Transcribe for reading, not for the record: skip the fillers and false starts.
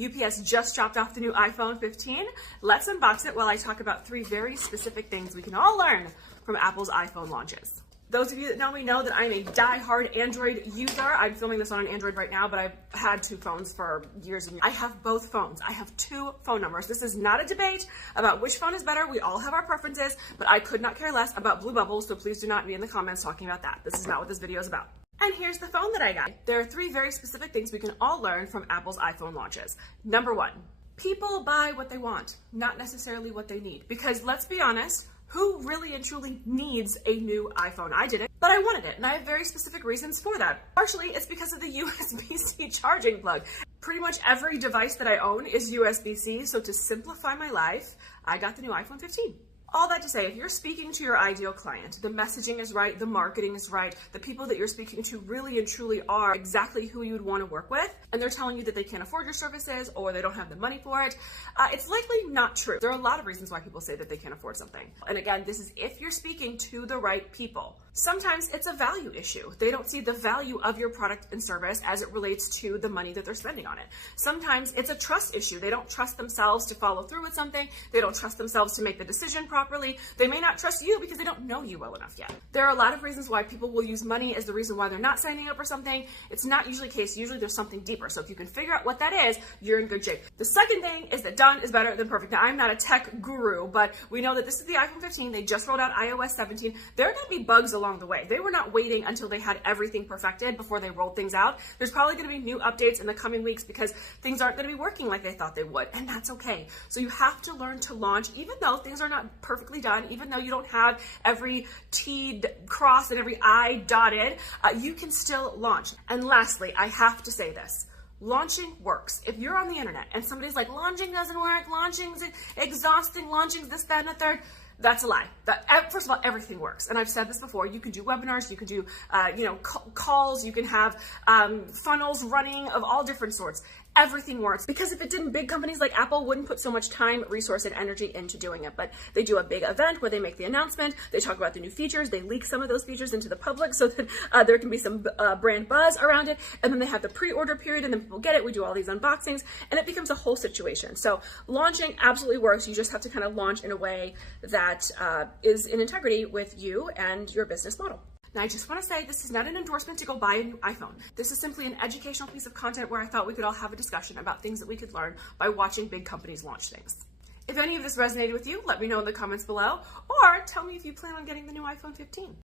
UPS just dropped off the new iPhone 15. Let's unbox it while I talk about 3 very specific things we can all learn from Apple's iPhone launches. Those of you that know me know that I'm a die-hard Android user. I'm filming this on an Android right now, but I've had 2 phones for years and years. I have both phones. I have 2 phone numbers. This is not a debate about which phone is better. We all have our preferences, but I could not care less about blue bubbles, so please do not be in the comments talking about that. This is not what this video is about. And here's the phone that I got. There are 3 very specific things we can all learn from Apple's iPhone launches. Number 1, people buy what they want, not necessarily what they need. Because let's be honest, who really and truly needs a new iPhone? I didn't, but I wanted it, and I have very specific reasons for that. Partially, it's because of the USB-C charging plug. Pretty much every device that I own is USB-C, so to simplify my life, I got the new iPhone 15. All that to say, if you're speaking to your ideal client, the messaging is right, the marketing is right, the people that you're speaking to really and truly are exactly who you would want to work with, and they're telling you that they can't afford your services or they don't have the money for it, it's likely not true. There are a lot of reasons why people say that they can't afford something. And again, this is if you're speaking to the right people. Sometimes it's a value issue. They don't see the value of your product and service as it relates to the money that they're spending on it. Sometimes it's a trust issue. They don't trust themselves to follow through with something. They don't trust themselves to make the decision properly. They may not trust you because they don't know you well enough yet. There are a lot of reasons why people will use money as the reason why they're not signing up for something. It's not usually the case. Usually there's something deeper. So if you can figure out what that is, you're in good shape. The second thing is that done is better than perfect. Now, I'm not a tech guru, but we know that this is the iPhone 15. They just rolled out iOS 17. There are going to be bugs along the way. They were not waiting until they had everything perfected before they rolled things out. There's probably going to be new updates in the coming weeks because things aren't going to be working like they thought they would, and that's okay. So you have to learn to launch, even though things are not perfectly done, even though you don't have every T crossed and every I dotted, you can still launch. And lastly, I have to say this. Launching works. If you're on the internet and somebody's like, launching doesn't work, launching's exhausting, launching's this, that, and the third, that's a lie. First of all, everything works. And I've said this before, you can do webinars, you can do calls, you can have funnels running of all different sorts. Everything works. Because if it didn't, big companies like Apple wouldn't put so much time, resource, and energy into doing it. But they do a big event where they make the announcement, they talk about the new features, they leak some of those features into the public so that there can be some brand buzz around it. And then they have the pre-order period and then people get it. We do all these unboxings and it becomes a whole situation. So launching absolutely works. You just have to kind of launch in a way that is in integrity with you and your business model. Now, I just want to say this is not an endorsement to go buy a new iPhone. This is simply an educational piece of content where I thought we could all have a discussion about things that we could learn by watching big companies launch things. If any of this resonated with you, let me know in the comments below, or tell me if you plan on getting the new iPhone 15.